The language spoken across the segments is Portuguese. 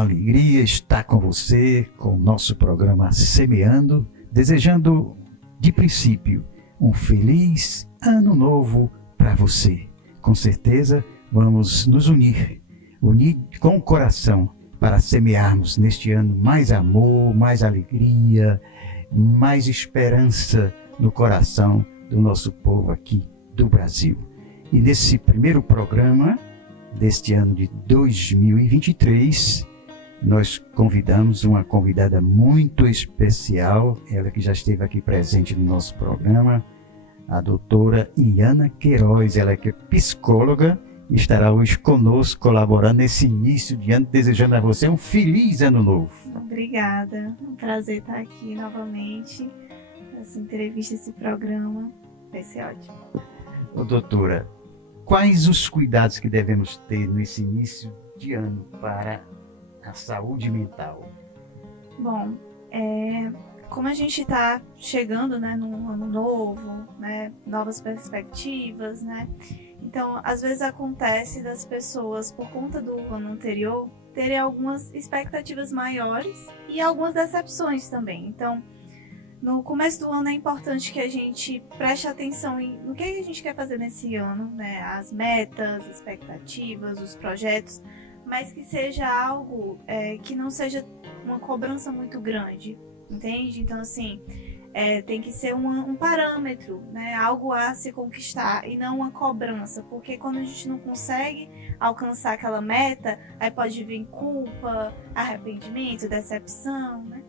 alegria estar com você, com o nosso programa Semeando, desejando, de princípio, um feliz ano novo para você. Com certeza, vamos nos unir com o coração para semearmos neste ano mais amor, mais alegria, mais esperança no coração do nosso povo aqui do Brasil. E nesse primeiro programa deste ano de 2023, nós convidamos uma convidada muito especial, ela que já esteve aqui presente no nosso programa, a doutora Iana Queiroz, ela que é psicóloga, e estará hoje conosco, colaborando nesse início de ano, desejando a você um feliz ano novo. Obrigada, é um prazer estar aqui novamente, essa entrevista, esse programa, vai ser ótimo. Ô, doutora, quais os cuidados que devemos ter nesse início de ano para a saúde mental? Bom, como a gente está chegando, né, num ano novo, né, novas perspectivas, né, então às vezes acontece das pessoas, por conta do ano anterior, terem algumas expectativas maiores e algumas decepções também. Então, no começo do ano é importante que a gente preste atenção no que a gente quer fazer nesse ano, né? As metas, expectativas, os projetos, mas que seja algo que não seja uma cobrança muito grande, entende? Então, assim, tem que ser um parâmetro, né? Algo a se conquistar e não uma cobrança, porque quando a gente não consegue alcançar aquela meta, aí pode vir culpa, arrependimento, decepção, né?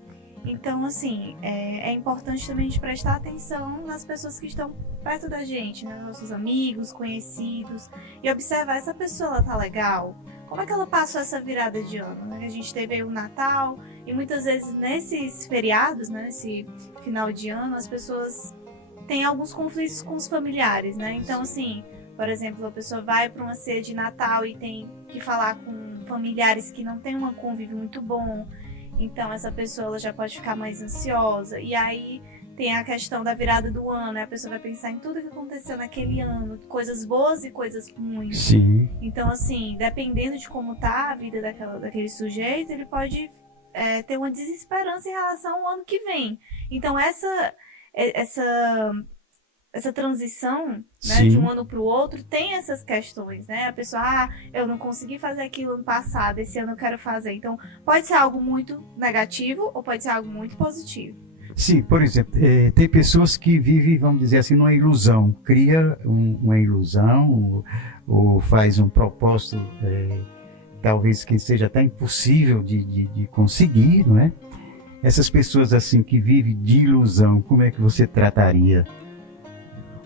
Então, assim, é importante também a gente prestar atenção nas pessoas que estão perto da gente, né? Nossos amigos, conhecidos, e observar, essa pessoa, ela tá legal? Como é que ela passou essa virada de ano, né? A gente teve aí o Natal, e muitas vezes nesses feriados, né, nesse final de ano, as pessoas têm alguns conflitos com os familiares, né? Então, assim, por exemplo, a pessoa vai para uma ceia de Natal e tem que falar com familiares que não têm um convívio muito bom. Então, essa pessoa ela já pode ficar mais ansiosa. E aí tem a questão da virada do ano, né? A pessoa vai pensar em tudo que aconteceu naquele ano, coisas boas e coisas ruins. Sim. Então, assim, dependendo de como tá a vida daquele sujeito, ele pode ter uma desesperança em relação ao ano que vem. Então, essa transição, né, de um ano para o outro tem essas questões, né? A pessoa, eu não consegui fazer aquilo ano passado, esse ano eu quero fazer. Então, pode ser algo muito negativo ou pode ser algo muito positivo. Sim, por exemplo, tem pessoas que vivem, vamos dizer assim, numa ilusão, cria uma ilusão ou faz um propósito, talvez que seja até impossível de conseguir, não é? Essas pessoas assim que vivem de ilusão, como é que você trataria?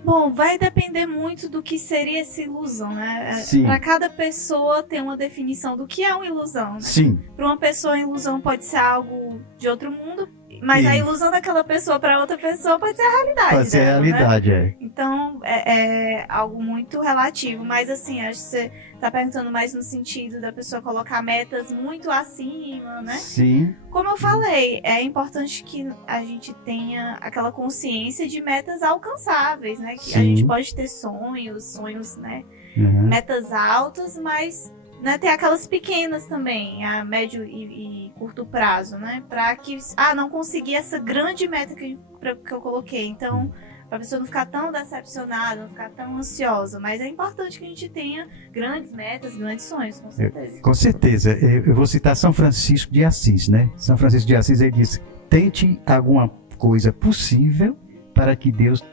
Bom, vai depender muito do que seria essa ilusão, né? Para cada pessoa tem uma definição do que é uma ilusão, né? Sim. Para uma pessoa, a ilusão pode ser algo de outro mundo, mas a ilusão daquela pessoa para outra pessoa pode ser a realidade. Pode ser a realidade, né? Então, é algo muito relativo, mas assim, acho que você está perguntando mais no sentido da pessoa colocar metas muito acima, né? Sim. Como eu falei, é importante que a gente tenha aquela consciência de metas alcançáveis, né? Que a gente pode ter sonhos, né? Uhum. Metas altas, mas, né, tem aquelas pequenas também, a médio e curto prazo, né? Para que, não consegui essa grande meta que eu coloquei, então, para a pessoa não ficar tão decepcionada, não ficar tão ansiosa, mas é importante que a gente tenha grandes metas, grandes sonhos, com certeza. Com certeza. Eu vou citar São Francisco de Assis, né? São Francisco de Assis, ele diz, tente alguma coisa possível para que Deus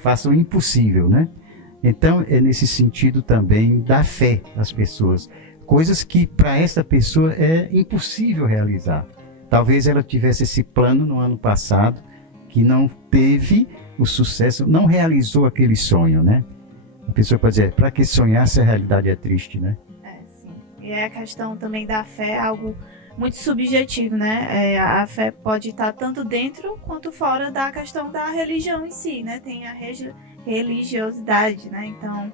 faça o impossível, né? Então, é nesse sentido também da fé das pessoas. Coisas que para essa pessoa é impossível realizar. Talvez ela tivesse esse plano no ano passado, que não teve o sucesso, não realizou aquele sonho, né? A pessoa pode dizer, para que sonhar se a realidade é triste, né? Sim. E a questão também da fé é algo muito subjetivo, né? A fé pode estar tanto dentro quanto fora da questão da religião em si, né? Tem a religiosidade, né? Então,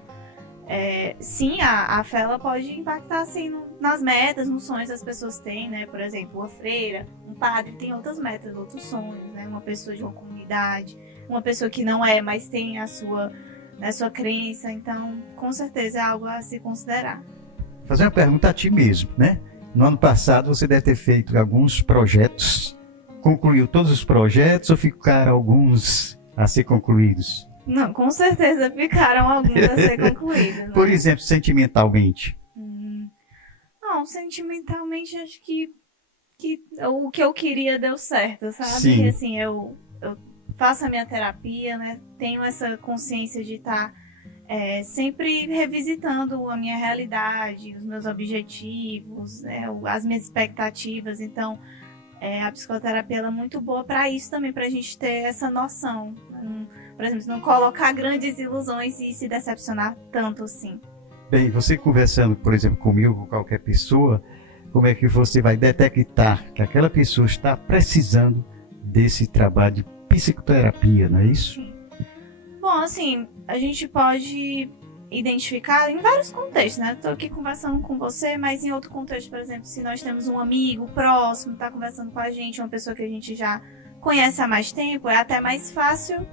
sim, a fé ela pode impactar assim nas metas, nos sonhos que as pessoas têm, né? Por exemplo, uma freira, um padre tem outras metas, outros sonhos, né? Uma pessoa de uma comunidade, uma pessoa que não mas tem a sua crença. Então, com certeza é algo a se considerar. Fazer uma pergunta a ti mesmo, né? No ano passado você deve ter feito alguns projetos. Concluiu todos os projetos ou ficaram alguns a ser concluídos? Não, com certeza ficaram alguns a ser concluídos. Né? Por exemplo, sentimentalmente. Não, sentimentalmente acho que o que eu queria deu certo, sabe? Sim. Assim, eu faço a minha terapia, né? Tenho essa consciência de estar sempre revisitando a minha realidade, os meus objetivos, né? As minhas expectativas. Então, a psicoterapia ela é muito boa para isso também, para a gente ter essa noção. Por exemplo, não colocar grandes ilusões e se decepcionar tanto assim. Bem, você conversando, por exemplo, comigo, com qualquer pessoa, como é que você vai detectar que aquela pessoa está precisando desse trabalho de psicoterapia, não é isso? Sim. Bom, assim, a gente pode identificar em vários contextos, né? Estou aqui conversando com você, mas em outro contexto, por exemplo, se nós temos um amigo próximo, está conversando com a gente, uma pessoa que a gente já conhece há mais tempo, é até mais fácil,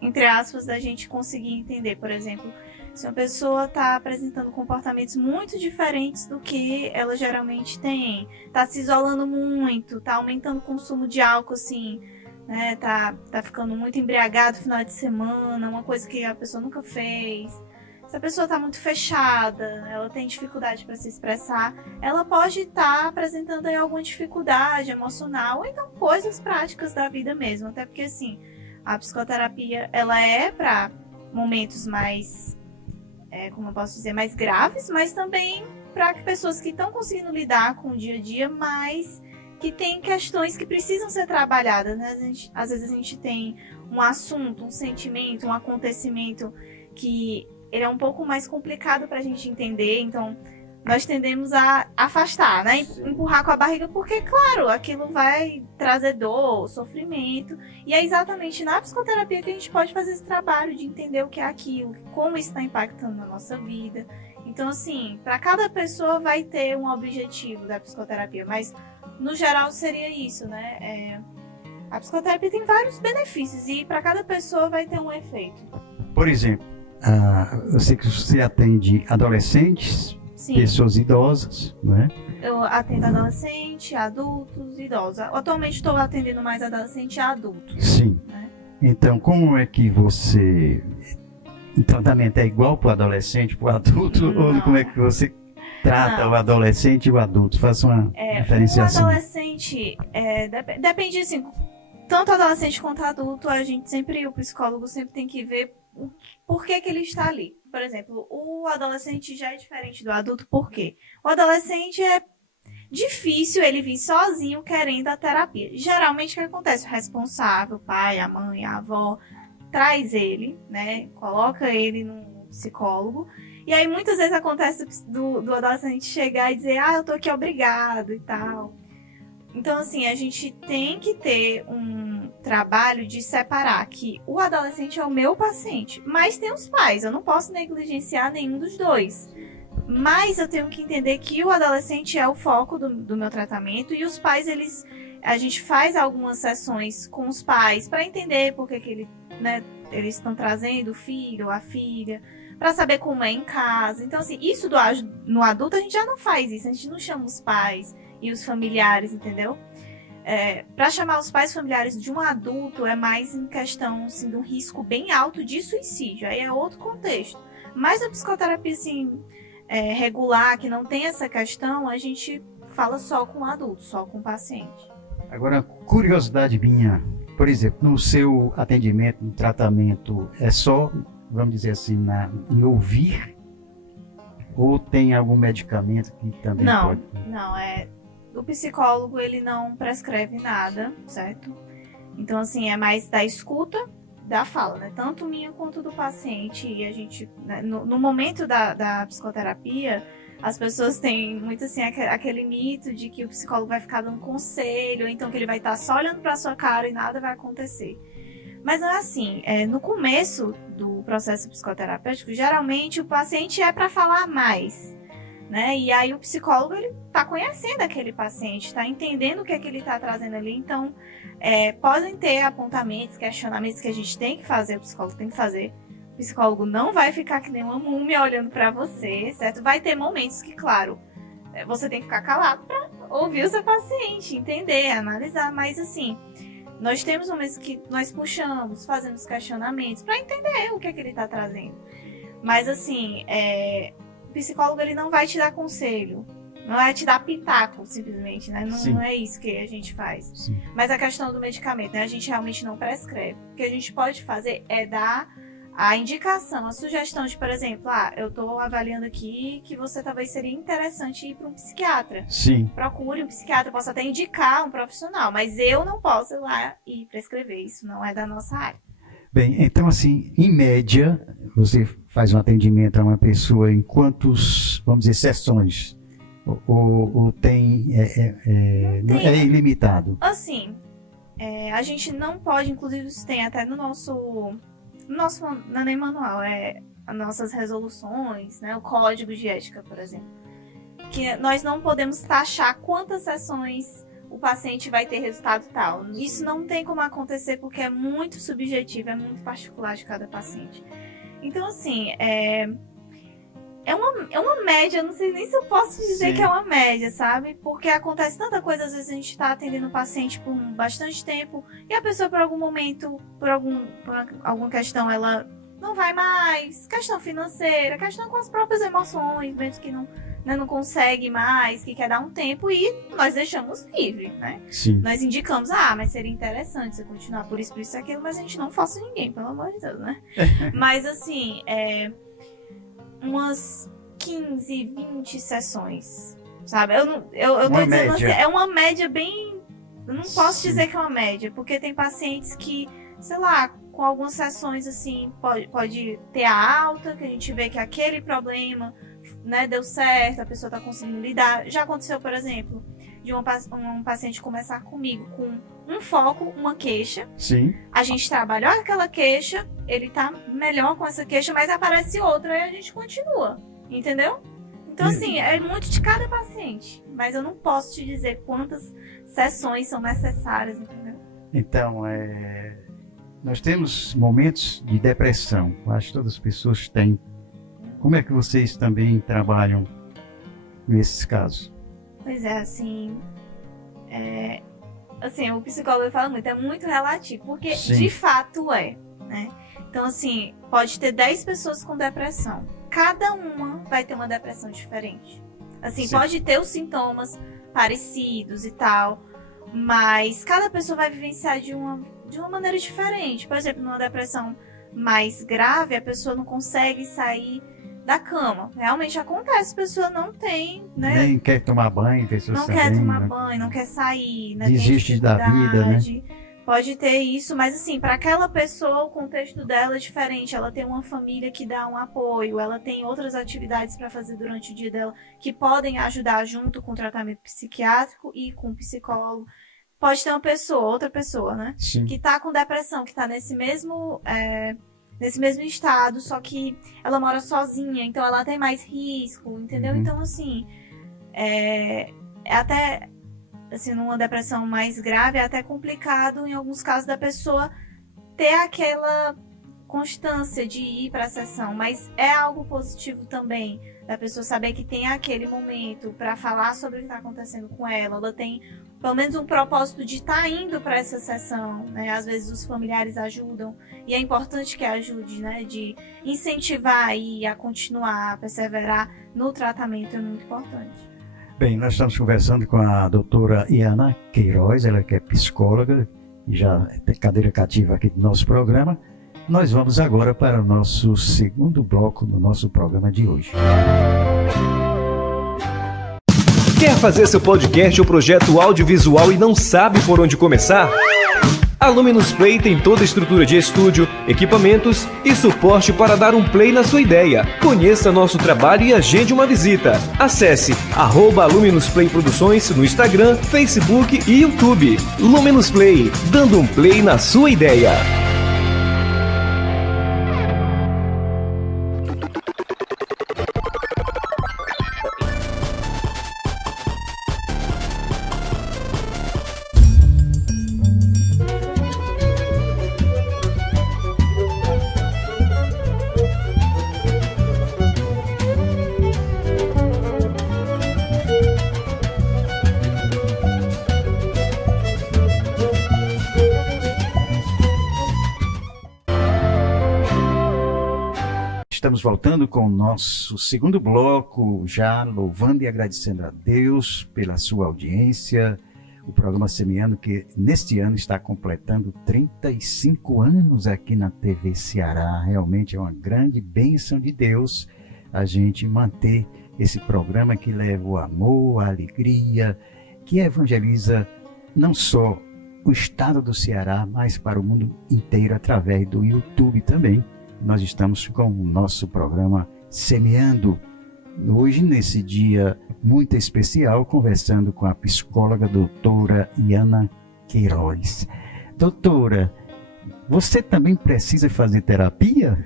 entre aspas, da gente conseguir entender, por exemplo, se uma pessoa está apresentando comportamentos muito diferentes do que ela geralmente tem, está se isolando muito, está aumentando o consumo de álcool, assim, né? Tá ficando muito embriagado no final de semana, uma coisa que a pessoa nunca fez. Se a pessoa está muito fechada, ela tem dificuldade para se expressar, ela pode estar apresentando aí alguma dificuldade emocional ou então coisas práticas da vida mesmo, até porque assim, a psicoterapia ela é para momentos mais como eu posso dizer, mais graves, mas também para pessoas que estão conseguindo lidar com o dia a dia, mas que tem questões que precisam ser trabalhadas, né? Às vezes a gente tem um assunto, um sentimento, um acontecimento que ele é um pouco mais complicado para a gente entender, então nós tendemos a afastar, né? Empurrar com a barriga, porque, claro, aquilo vai trazer dor, sofrimento. E é exatamente na psicoterapia que a gente pode fazer esse trabalho de entender o que é aquilo, como isso está impactando na nossa vida. Então, assim, para cada pessoa vai ter um objetivo da psicoterapia, mas no geral seria isso, né? A psicoterapia tem vários benefícios e para cada pessoa vai ter um efeito. Por exemplo, eu sei que você atende adolescentes, sim, pessoas idosas, não é? Eu atendo adolescente, adultos, idosos. Atualmente estou atendendo mais adolescente e adultos. Sim. Né? Então, como é que você... O tratamento é igual para o adolescente, para o adulto? Não. Ou como é que você trata o adolescente e o adulto? Faça uma diferenciação. O adolescente, depende assim, tanto adolescente quanto adulto, o psicólogo sempre tem que ver por que ele está ali. Por exemplo, o adolescente já é diferente do adulto, por quê? O adolescente é difícil ele vir sozinho querendo a terapia. Geralmente o que acontece? O responsável, o pai, a mãe, a avó, traz ele, né? Coloca ele no psicólogo. E aí muitas vezes acontece do adolescente chegar e dizer, eu tô aqui obrigado e tal. Então, assim, a gente tem que ter um trabalho de separar que o adolescente é o meu paciente, mas tem os pais, eu não posso negligenciar nenhum dos dois. Mas eu tenho que entender que o adolescente é o foco do meu tratamento e os pais, a gente faz algumas sessões com os pais para entender por que eles estão trazendo o filho ou a filha, para saber como é em casa. Então, assim, isso no adulto a gente já não faz isso, a gente não chama os pais e os familiares, entendeu? Para chamar os pais familiares de um adulto é mais em questão assim, de um risco bem alto de suicídio, aí é outro contexto. Mas a psicoterapia assim, regular, que não tem essa questão, a gente fala só com o adulto, só com o paciente. Agora, curiosidade minha, por exemplo, no seu atendimento, no tratamento, é só, vamos dizer assim, em ouvir? Ou tem algum medicamento que também pode? Não, o psicólogo ele não prescreve nada, certo? Então, assim, é mais da escuta, da fala, né? Tanto minha quanto do paciente. E a gente, né, no momento da psicoterapia, as pessoas têm muito, assim, aquele mito de que o psicólogo vai ficar dando conselho, ou então que ele vai estar só olhando pra sua cara e nada vai acontecer. Mas não é assim. No começo do processo psicoterapêutico, geralmente o paciente é para falar mais, né? E aí o psicólogo ele está conhecendo aquele paciente, está entendendo o que é que ele está trazendo ali. Então, podem ter apontamentos, questionamentos que a gente tem que fazer, o psicólogo tem que fazer. O psicólogo não vai ficar que nem uma múmia olhando para você, certo? Vai ter momentos que, claro, você tem que ficar calado para ouvir o seu paciente, entender, analisar, mas assim, nós temos momentos que nós puxamos, fazemos questionamentos para entender o que é que ele está trazendo. Mas assim, o psicólogo ele não vai te dar conselho, não vai te dar pitaco, simplesmente, né? Não é isso que a gente faz. Sim. Mas a questão do medicamento, né? A gente realmente não prescreve. O que a gente pode fazer é dar a indicação, a sugestão de, por exemplo, eu estou avaliando aqui que você talvez seria interessante ir para um psiquiatra. Sim. Procure um psiquiatra, posso até indicar um profissional, mas eu não posso ir lá e prescrever, isso não é da nossa área. Bem, então assim, em média, você faz um atendimento a uma pessoa em quantos, vamos dizer, sessões? Ou tem, Não tem. É ilimitado? Assim, a gente não pode, inclusive isso tem até no nosso não é nem manual, as nossas resoluções, né, o código de ética, por exemplo, que nós não podemos taxar quantas sessões o paciente vai ter resultado tal. Isso não tem como acontecer porque é muito subjetivo, é muito particular de cada paciente. Então, assim, é uma média, não sei nem se eu posso dizer que é uma média, sabe? Porque acontece tanta coisa, às vezes a gente está atendendo o paciente por bastante tempo e a pessoa por algum momento, por alguma questão, ela não vai mais, questão financeira, questão com as próprias emoções, mesmo que não consegue mais, que quer dar um tempo e nós deixamos livre, né? Sim. Nós indicamos, mas seria interessante você continuar por isso e aquilo, mas a gente não força ninguém, pelo amor de Deus, né? Mas assim, umas 15, 20 sessões, sabe? Eu tô dizendo assim, é uma média bem... Eu não posso dizer que é uma média, porque tem pacientes que, sei lá, com algumas sessões assim, pode ter a alta, que a gente vê que aquele problema, né, deu certo, a pessoa tá conseguindo lidar. Já aconteceu, por exemplo, de um paciente começar comigo com um foco, uma queixa. Sim. A gente trabalhou aquela queixa, ele tá melhor com essa queixa, mas aparece outra e a gente continua, entendeu? Então, assim, é muito de cada paciente, mas eu não posso te dizer quantas sessões são necessárias, entendeu? Então, nós temos momentos de depressão, acho que todas as pessoas têm. Como é que vocês também trabalham nesses casos? Pois é, assim, o psicólogo fala muito, é muito relativo, porque de fato né? Então, assim, pode ter 10 pessoas com depressão, cada uma vai ter uma depressão diferente. Assim, pode ter os sintomas parecidos e tal, mas cada pessoa vai vivenciar de uma maneira diferente. Por exemplo, numa depressão mais grave, a pessoa não consegue sair da cama. Realmente acontece, a pessoa não tem, né? Nem quer tomar banho, não quer tomar banho, não quer sair, né? Desiste da vida, né? Pode ter isso, mas assim, para aquela pessoa o contexto dela é diferente. Ela tem uma família que dá um apoio, ela tem outras atividades para fazer durante o dia dela que podem ajudar junto com o tratamento psiquiátrico e com o psicólogo. Pode ter outra pessoa, né? Sim. Que tá com depressão, que tá nesse mesmo estado, só que ela mora sozinha, então ela tem mais risco, entendeu? Uhum. Então, assim, até, assim, numa depressão mais grave, é até complicado, em alguns casos, da pessoa ter aquela constância de ir para a sessão, mas é algo positivo também, da pessoa saber que tem aquele momento para falar sobre o que está acontecendo com ela tem pelo menos um propósito de estar indo para essa sessão, né? Às vezes os familiares ajudam, e é importante que ajude, né? De incentivar aí a continuar, a perseverar no tratamento, é muito importante. Bem, nós estamos conversando com a doutora Iana Queiroz, ela que é psicóloga e já tem cadeira cativa aqui do nosso programa. Nós vamos agora para o nosso segundo bloco do nosso programa de hoje. Quer fazer seu podcast ou projeto audiovisual e não sabe por onde começar? A Luminous Play tem toda a estrutura de estúdio, equipamentos e suporte para dar um play na sua ideia. Conheça nosso trabalho e agende uma visita. Acesse @Luminous Play Produções no Instagram, Facebook e YouTube. Luminous Play, dando um play na sua ideia. Estamos voltando com o nosso segundo bloco, já louvando e agradecendo a Deus pela sua audiência. O programa Semeando, que neste ano está completando 35 anos aqui na TV Ceará. Realmente é uma grande bênção de Deus a gente manter esse programa que leva o amor, a alegria, que evangeliza não só o estado do Ceará, mas para o mundo inteiro através do YouTube também. Nós estamos com o nosso programa Semeando. Hoje, nesse dia muito especial, conversando com a psicóloga doutora Iana Queiroz. Doutora, você também precisa fazer terapia?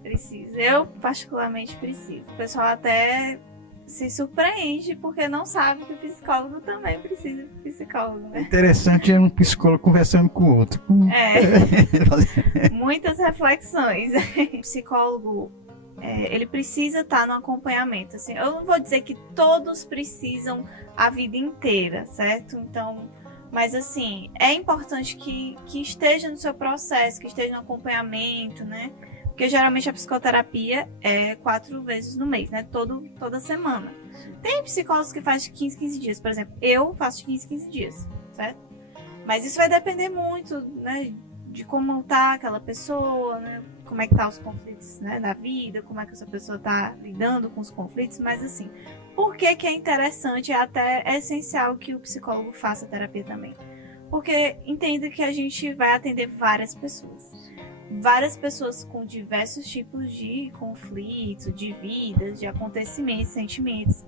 Preciso. Eu, particularmente, preciso. O pessoal até se surpreende porque não sabe que o psicólogo também precisa de psicólogo, né? Interessante é um psicólogo conversando com o outro. Muitas reflexões. O psicólogo, ele precisa estar no acompanhamento. Assim, eu não vou dizer que todos precisam a vida inteira, certo? Então, mas assim, é importante que esteja no seu processo, que esteja no acompanhamento, né? Porque geralmente a psicoterapia é 4 vezes no mês, né? Toda semana. Tem psicólogos que fazem de 15 em 15 dias, por exemplo. Eu faço de 15 em 15 dias, certo? Mas isso vai depender muito, né? De como tá aquela pessoa, né? Como é que tá os conflitos, né, da vida, como é que essa pessoa tá lidando com os conflitos. Mas assim, por que é interessante, é essencial que o psicólogo faça terapia também? Porque entenda que a gente vai atender várias pessoas com diversos tipos de conflitos, de vidas, de acontecimentos, sentimentos.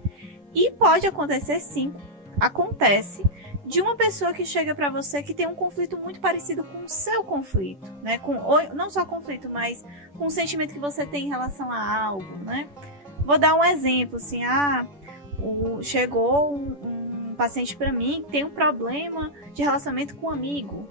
E pode acontecer, sim, acontece, de uma pessoa que chega para você que tem um conflito muito parecido com o seu conflito, né? Não só conflito, mas com o sentimento que você tem em relação a algo, né? Vou dar um exemplo, assim, chegou um paciente para mim que tem um problema de relacionamento com um amigo.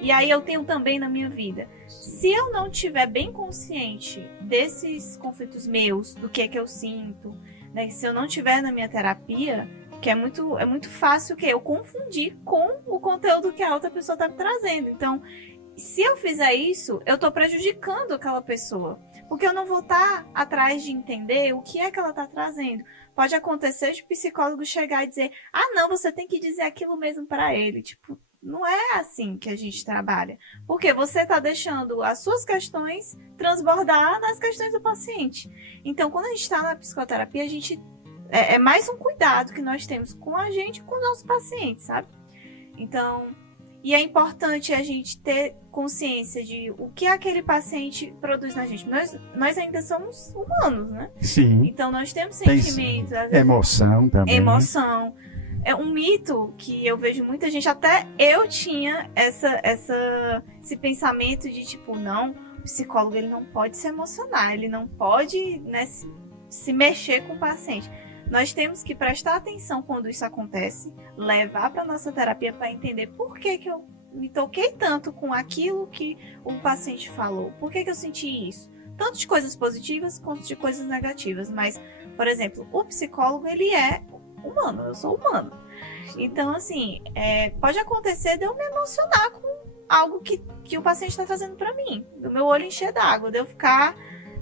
E aí eu tenho também na minha vida. Se eu não estiver bem consciente desses conflitos meus, do que é que eu sinto, né? Se eu não estiver na minha terapia, que é muito fácil que eu confundir com o conteúdo que a outra pessoa está me trazendo. Então, se eu fizer isso, eu estou prejudicando aquela pessoa. Porque eu não vou estar atrás de entender o que é que ela está trazendo. Pode acontecer de psicólogo chegar e dizer, não, você tem que dizer aquilo mesmo para ele. Tipo, não é assim que a gente trabalha. Porque você está deixando as suas questões transbordar nas questões do paciente. Então, quando a gente está na psicoterapia, a gente é mais um cuidado que nós temos com a gente e com os nossos pacientes, sabe? Então, e é importante a gente ter consciência de o que aquele paciente produz na gente. Nós ainda somos humanos, né? Sim. Então, nós temos sentimentos. Emoção também. Emoção. É um mito que eu vejo muita gente, até eu tinha esse pensamento de tipo, não, o psicólogo ele não pode se emocionar, ele não pode, né, se mexer com o paciente. Nós temos que prestar atenção quando isso acontece, levar para nossa terapia para entender por que eu me toquei tanto com aquilo que o paciente falou, por que eu senti isso. Tanto de coisas positivas quanto de coisas negativas. Mas, por exemplo, o psicólogo ele é humano, eu sou humano. Então, assim, pode acontecer de eu me emocionar com algo que o paciente está trazendo para mim, do meu olho encher d'água, de eu ficar,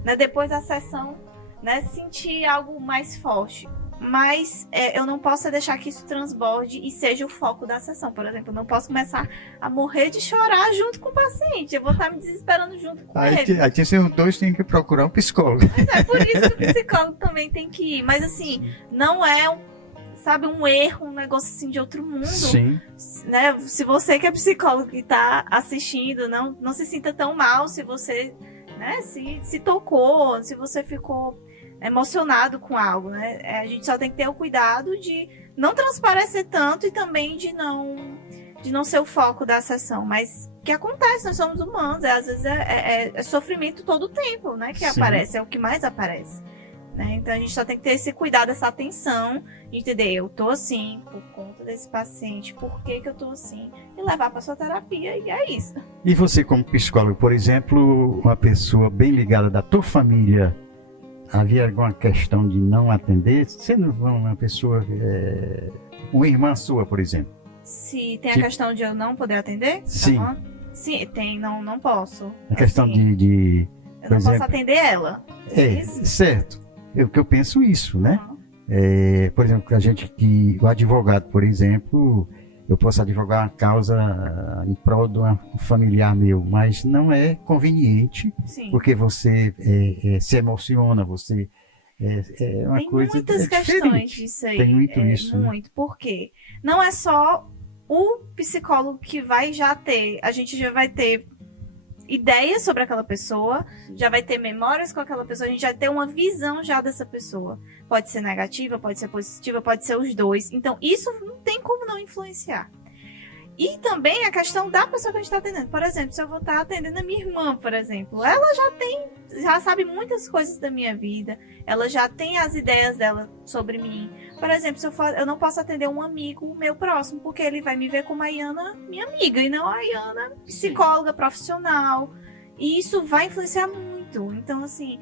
né, depois da sessão, né, sentir algo mais forte. Mas eu não posso deixar que isso transborde e seja o foco da sessão. Por exemplo, eu não posso começar a morrer de chorar junto com o paciente. Eu vou estar me desesperando junto com ele. Aí os dois têm que procurar um psicólogo. Mas é por isso que o psicólogo também tem que ir. Mas assim, não é um erro, um negócio assim de outro mundo. Sim. Né? Se você que é psicólogo e está assistindo, não se sinta tão mal se você, né, se tocou, se você ficou emocionado com algo, né? A gente só tem que ter o cuidado de não transparecer tanto e também de não ser o foco da sessão. Mas o que acontece, nós somos humanos, às vezes é sofrimento todo o tempo, né? Que aparece, é o que mais aparece. Né? Então a gente só tem que ter esse cuidado, essa atenção de entender, eu tô assim por conta desse paciente, por que eu tô assim, e levar para sua terapia, e é isso. E você como psicólogo, por exemplo, uma pessoa bem ligada da tua família, havia alguma questão de não atender? Você não é uma pessoa, uma irmã sua, por exemplo? Se tem a questão de eu não poder atender? Sim. Sim, tem, não posso. A questão assim, de Eu não posso atender ela. Certo. O que eu penso isso, né? Uhum. Por exemplo, o advogado, por exemplo, eu posso advogar uma causa em prol de um familiar meu, mas não é conveniente, Sim. porque você se emociona, você uma tem coisa muitas questões disso aí. Tem muito isso. Muito. Por quê? Não é só o psicólogo que vai já ter, a gente já vai ter ideias sobre aquela pessoa, já vai ter memórias com aquela pessoa, a gente vai ter uma visão já dessa pessoa. Pode ser negativa, pode ser positiva, pode ser os dois. Então, isso não tem como não influenciar. E também a questão da pessoa que a gente está atendendo. Por exemplo, se eu vou estar atendendo a minha irmã, por exemplo, ela já sabe muitas coisas da minha vida, ela já tem as ideias dela sobre mim. Por exemplo, eu não posso atender um amigo meu próximo, porque ele vai me ver como a Iana, minha amiga, e não a Iana, psicóloga profissional. E isso vai influenciar muito. Então, assim,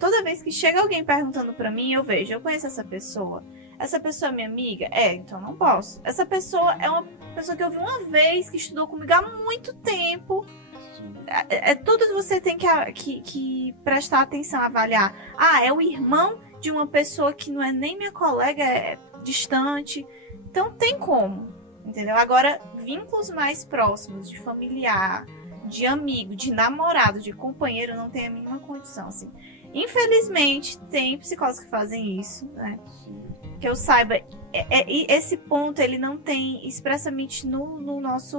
toda vez que chega alguém perguntando pra mim, eu conheço essa pessoa é minha amiga? Então não posso. Essa pessoa é uma pessoa que eu vi uma vez, que estudou comigo há muito tempo. Tudo você tem que prestar atenção, avaliar. É o irmão de uma pessoa que não é nem minha colega, é distante. Então tem como, entendeu? Agora, vínculos mais próximos, de familiar, de amigo, de namorado, de companheiro, não tem a mínima condição, assim. Infelizmente, tem psicólogos que fazem isso, né? Que eu saiba, esse ponto ele não tem expressamente no nosso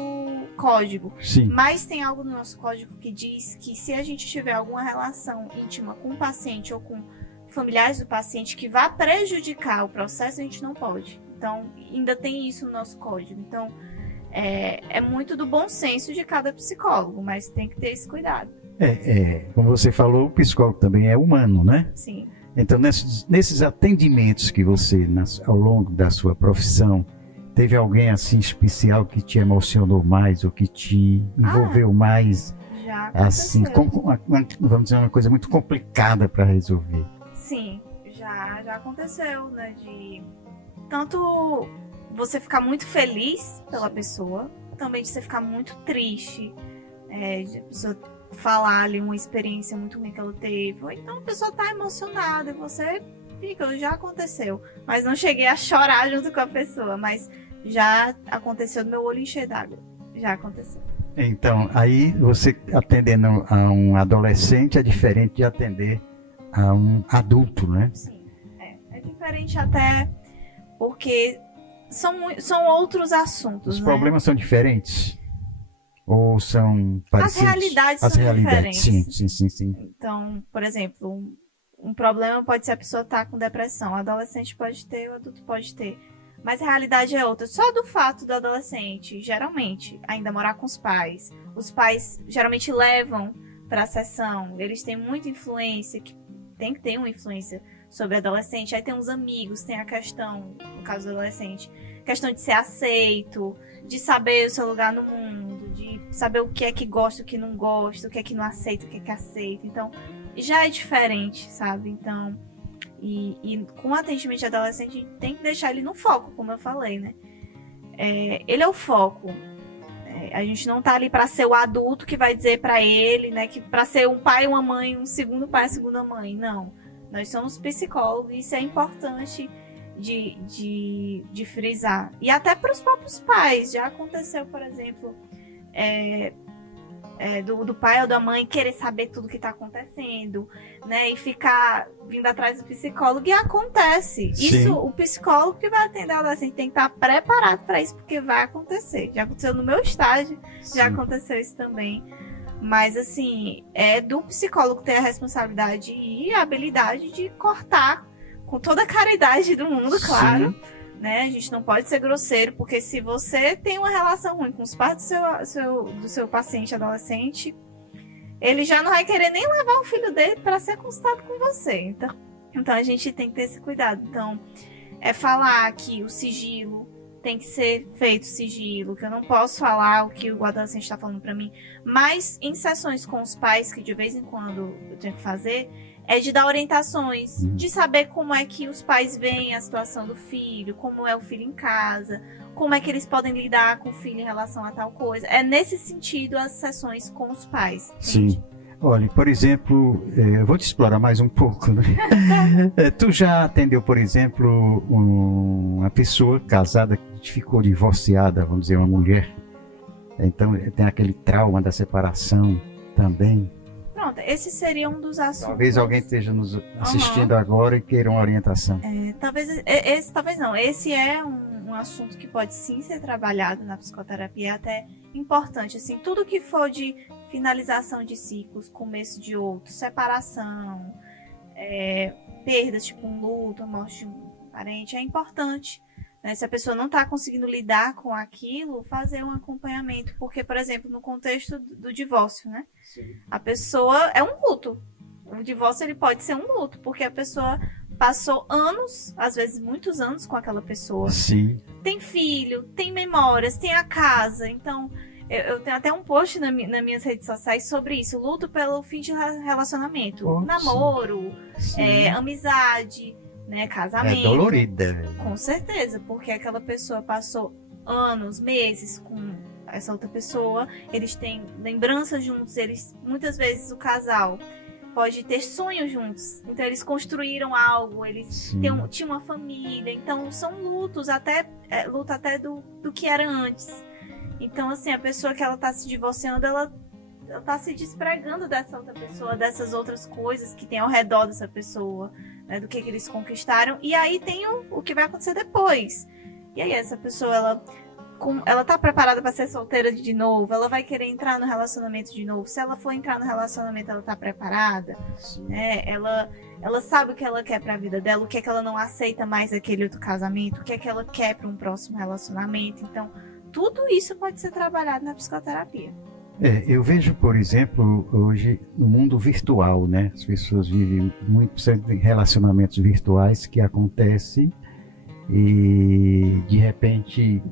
código. Sim. Mas tem algo no nosso código que diz que se a gente tiver alguma relação íntima com o paciente ou com familiares do paciente que vá prejudicar o processo, a gente não pode. Então, ainda tem isso no nosso código. Então, é muito do bom senso de cada psicólogo, mas tem que ter esse cuidado. Como você falou, o psicólogo também é humano, né? Sim. Então, nesses atendimentos que você, ao longo da sua profissão, teve alguém assim especial que te emocionou mais ou que te envolveu mais? Já assim, aconteceu. Vamos dizer, uma coisa muito complicada para resolver. Sim, já aconteceu, né? De tanto você ficar muito feliz pela pessoa, também de você ficar muito triste, de a pessoa falar ali uma experiência muito ruim que ela teve, ou então a pessoa tá emocionada e você fica, já aconteceu, mas não cheguei a chorar junto com a pessoa, mas já aconteceu, no meu olho encher d'água, já aconteceu. Então, aí você atendendo a um adolescente é diferente de atender a um adulto, né? Sim, é diferente até porque são outros assuntos, Os né? problemas são diferentes? Ou são parecidos? As realidades são diferentes. Sim. Então, por exemplo, um problema pode ser a pessoa estar com depressão. O adolescente pode ter, o adulto pode ter. Mas a realidade é outra. Só do fato do adolescente, geralmente, ainda morar com os pais geralmente levam para a sessão. Eles têm muita influência, que tem que ter uma influência sobre o adolescente. Aí tem os amigos, tem a questão, no caso do adolescente, questão de ser aceito, de saber o seu lugar no mundo, de saber o que é que gosta, o que não gosta, o que é que não aceita, o que é que aceita. Então, já é diferente, sabe? Então, e com o atendimento de adolescente, a gente tem que deixar ele no foco, como eu falei, né? Ele é o foco. A gente não tá ali para ser o adulto que vai dizer para ele, né? Que para ser um pai, uma mãe, um segundo pai, uma segunda mãe. Não. Nós somos psicólogos e isso é importante de frisar. E até para os próprios pais. Já aconteceu, por exemplo, do pai ou da mãe querer saber tudo que está acontecendo, né? E ficar vindo atrás do psicólogo. E acontece. Sim. Isso, o psicólogo que vai atender o adolescente tem que estar preparado para isso, porque vai acontecer. Já aconteceu no meu estágio, já aconteceu isso também. Mas, assim, é do psicólogo ter a responsabilidade e a habilidade de cortar com toda a caridade do mundo, claro. Né? A gente não pode ser grosseiro, porque se você tem uma relação ruim com os pais do seu paciente adolescente, ele já não vai querer nem levar o filho dele para ser consultado com você. Então a gente tem que ter esse cuidado. Então, falar que o sigilo tem que ser feito sigilo, que eu não posso falar o que o adolescente está falando para mim, mas em sessões com os pais, que de vez em quando eu tenho que fazer, de dar orientações, de saber como é que os pais veem a situação do filho, como é o filho em casa, como é que eles podem lidar com o filho em relação a tal coisa. É nesse sentido as sessões com os pais. Sim. Olha, por exemplo, eu vou te explorar mais um pouco, né? Tu já atendeu, por exemplo, uma pessoa casada que ficou divorciada, vamos dizer, uma mulher? Então, tem aquele trauma da separação também. Pronto, esse seria um dos assuntos. Talvez alguém esteja nos assistindo agora e queira uma orientação. Talvez não. Esse é um assunto que pode sim ser trabalhado na psicoterapia, é até importante. Assim, tudo que for de finalização de ciclos, começo de outro, separação, perdas, tipo um luto, a morte de um parente, é importante. Né? Se a pessoa não está conseguindo lidar com aquilo, fazer um acompanhamento. Porque, por exemplo, no contexto do divórcio, né? Sim. A pessoa é um luto. O divórcio ele pode ser um luto, porque a pessoa passou anos, às vezes muitos anos com aquela pessoa. Sim. Tem filho, tem memórias, tem a casa. Então, eu tenho até um post nas minhas redes sociais sobre isso. Luto pelo fim de relacionamento. Namoro, amizade, né, casamento. É dolorida. Com certeza, porque aquela pessoa passou anos, meses com essa outra pessoa. Eles têm lembranças juntos. Muitas vezes o casal pode ter sonhos juntos. Então eles construíram algo, eles tinham uma família. Então são lutos, luto até do que era antes. Então assim, a pessoa que ela tá se divorciando, ela tá se despregando dessa outra pessoa, dessas outras coisas que tem ao redor dessa pessoa, né, do que eles conquistaram. E aí tem o que vai acontecer depois. E aí essa pessoa, ela tá preparada para ser solteira de novo? Ela vai querer entrar no relacionamento de novo? Se ela for entrar no relacionamento, ela tá preparada? Ela sabe o que ela quer para a vida dela, o que é que ela não aceita mais daquele outro casamento, o que é que ela quer para um próximo relacionamento. Então, tudo isso pode ser trabalhado na psicoterapia. Eu vejo, por exemplo, hoje no mundo virtual, né? As pessoas vivem muito em relacionamentos virtuais que acontecem e, de repente,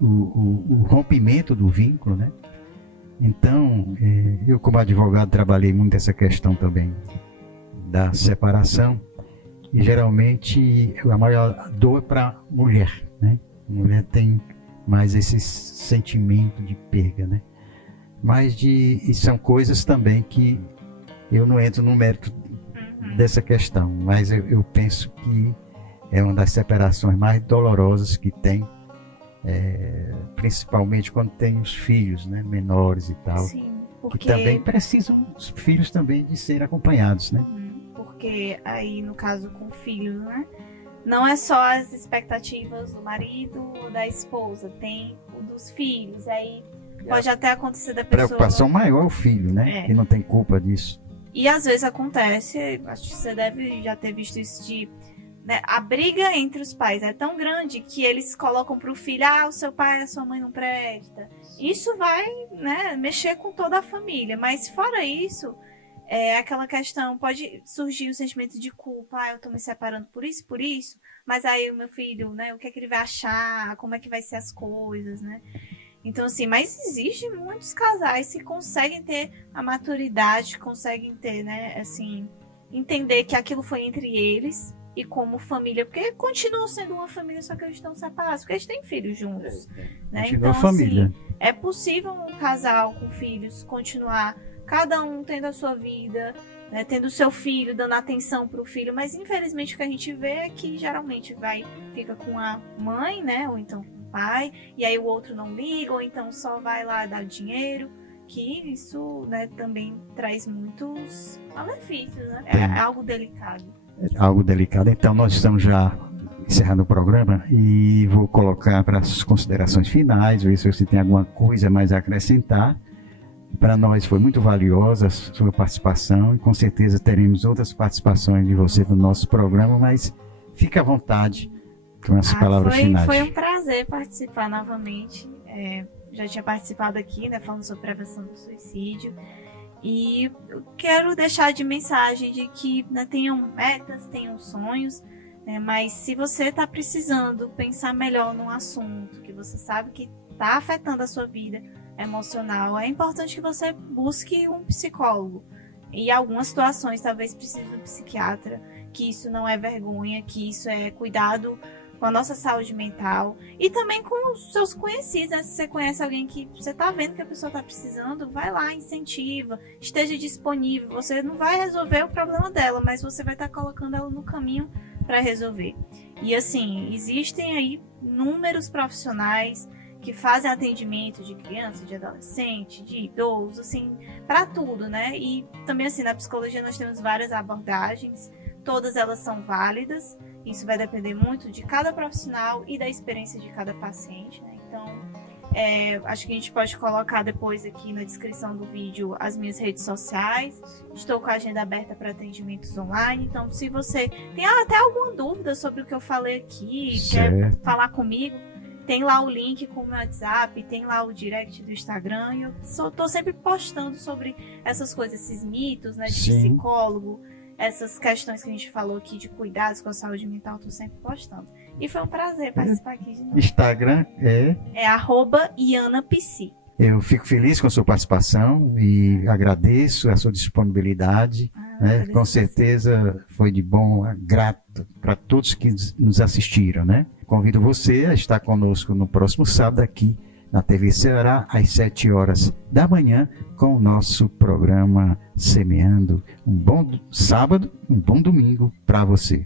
o rompimento do vínculo, né? Então, eu como advogado trabalhei muito essa questão também da separação e geralmente a maior dor é para a mulher, né? A mulher tem mais esse sentimento de perda, né? E são coisas também que eu não entro no mérito dessa questão, mas eu penso que é uma das separações mais dolorosas que tem, principalmente quando tem os filhos, né, menores e tal. Sim, porque... que também precisam, os filhos também, de ser acompanhados, né? Porque aí, no caso com filhos, né? Não é só as expectativas do marido ou da esposa, tem o dos filhos. Aí pode até acontecer da pessoa... Preocupação maior é o filho, né? Que não tem culpa disso. E às vezes acontece, acho que você deve já ter visto isso né, a briga entre os pais é tão grande que eles colocam pro filho, o seu pai, a sua mãe não presta. Isso vai, né, mexer com toda a família. Mas fora isso... aquela questão, pode surgir o sentimento de culpa, eu tô me separando por isso, mas aí o meu filho, né, o que é que ele vai achar, como é que vai ser as coisas, né? Então, assim, mas existem muitos casais que conseguem ter a maturidade, conseguem ter, né, assim, entender que aquilo foi entre eles e como família, porque continuam sendo uma família, só que eles estão separados, porque eles têm filhos juntos, né? Então, família. Assim, é possível um casal com filhos continuar cada um tendo a sua vida, né, tendo o seu filho, dando atenção para o filho, mas infelizmente o que a gente vê é que geralmente fica com a mãe, né, ou então com o pai, e aí o outro não liga, ou então só vai lá dar dinheiro, que isso, né, também traz muitos malefícios, né? É algo delicado. É algo delicado. Então nós estamos já encerrando o programa e vou colocar para as considerações finais, ver se você tem alguma coisa mais a acrescentar. Para nós foi muito valiosa a sua participação e com certeza teremos outras participações de você no nosso programa, mas fique à vontade com as palavras finais. Foi um prazer participar novamente. Já tinha participado aqui, né, falando sobre prevenção do suicídio. E eu quero deixar de mensagem de que, né, tenham metas, tenham sonhos, né, mas se você está precisando pensar melhor num assunto que você sabe que está afetando a sua vida emocional, é importante que você busque um psicólogo. E em algumas situações talvez precise de um psiquiatra, que isso não é vergonha, que isso é cuidado com a nossa saúde mental e também com os seus conhecidos, né? Se você conhece alguém que você tá vendo que a pessoa tá precisando, vai lá, incentiva, esteja disponível. Você não vai resolver o problema dela, mas você vai estar colocando ela no caminho para resolver. E assim, existem aí inúmeros profissionais que fazem atendimento de criança, de adolescente, de idoso, assim, para tudo, né? E também, assim, na psicologia nós temos várias abordagens, todas elas são válidas, isso vai depender muito de cada profissional e da experiência de cada paciente, né? Então, acho que a gente pode colocar depois aqui na descrição do vídeo as minhas redes sociais. Estou com a agenda aberta para atendimentos online, então se você tem até alguma dúvida sobre o que eu falei aqui, quer falar comigo, tem lá o link com o meu WhatsApp, tem lá o direct do Instagram, e eu tô sempre postando sobre essas coisas, esses mitos, né, de psicólogo, essas questões que a gente falou aqui de cuidados com a saúde mental, tô sempre postando. E foi um prazer participar aqui de novo. Instagram é @ianapsi. Eu fico feliz com a sua participação e agradeço a sua disponibilidade. Né? Com certeza foi de bom grato para todos que nos assistiram, né? Convido você a estar conosco no próximo sábado aqui na TV Ceará, às 7 horas da manhã, com o nosso programa Semeando. Um bom sábado, um bom domingo para você.